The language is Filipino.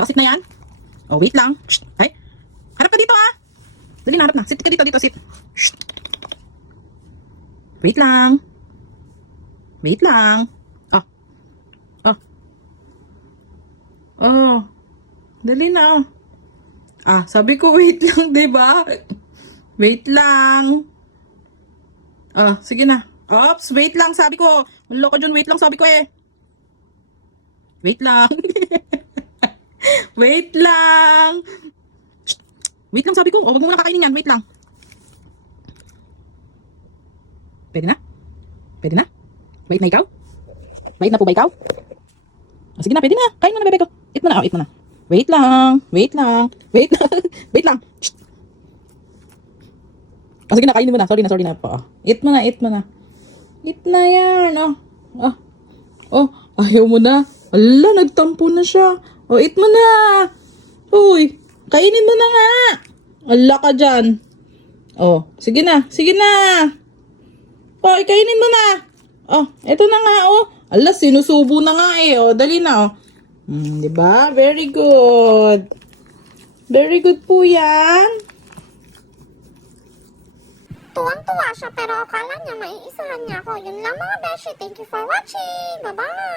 Nakasit na yan? Oh, wait lang. Shh. Ay, harap ka dito ah. Dali na, harap na. Sit ka dito, sit. Shh. Wait lang. Wait lang. Oh. Oh. Oh. Dali na. Ah, sabi ko wait lang, 'di ba? Wait lang. Ah, sige na. Ops, wait lang, sabi ko. Manloko dyan, wait lang, sabi ko eh. Wait lang. Wait lang. Shh. Wait lang, sabi ko. O, wag mo muna kakainin yan. Wait lang. Pwede na? Pwede na? Wait na ikaw? Wait na po ba ikaw? O, sige na, pwede na. Kain mo na, bebe ko. Eat mo na. O, eat mo na. Wait lang. Wait lang. Wait lang. Wait lang. Shh. O, sige na, kainin mo na. Sorry na po. Eat mo na, eat mo na. Eat na yan. Oh. Oh. Oh, ayaw mo na. Ala, nagtampo na siya. O, eat mo na. Uy, kainin mo na nga. Ala ka dyan. O, sige na. Sige na. O, kainin mo na. O, eto na nga, o. Ala, sinusubo na nga eh. O, dali na, o. Diba? Very good. Very good po yan. Tuwang-tuwa siya pero akala niya maiisahan niya ako. Yun lang mga beshi. Thank you for watching. Bye-bye!